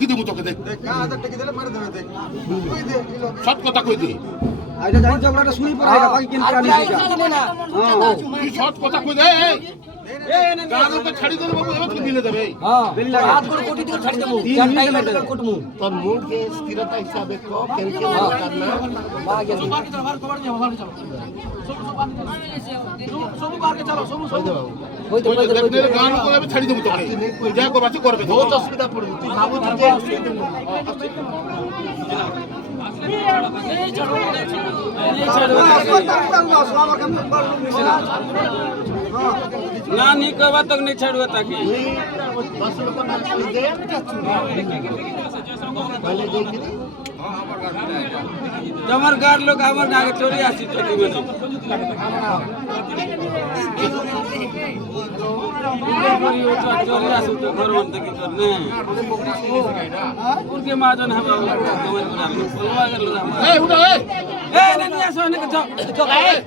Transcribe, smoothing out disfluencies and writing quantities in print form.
কি দেবো তোকে দেখ সৎ কথা কই দি আইটা জানি ঝগড়াটা শুনি পড়ে গেল বাকি কেন প্রাণী তুই সৎ কথা কই দে গানকে ছাড়ি দেব বাবু এবার তুই দিলে দেবে হাত করে কোটি দিকে ছাড়ি দেব চার টাইম লাগবে কোটমু তোর মুখে স্থিরতা হিসাবে কো কেনকে দরকার না বাগে হইতো দেখলে গান করে ছাড়ি দেব তোকে যা করবা তুই করবে বহুত অসুবিধা পড়বে তুই ভাবু যে ना नहीं कहवा तक नहीं छाड़ुआ ताकि बस लोग ना दे पहले देखी तमर गार लोग हमर नागे चोरी आसी चोरी में चोरी आसी तो घर में तक करने उनके माजन हम कमर बना बोलवा कर लो ए उठो ए नहीं आसो ने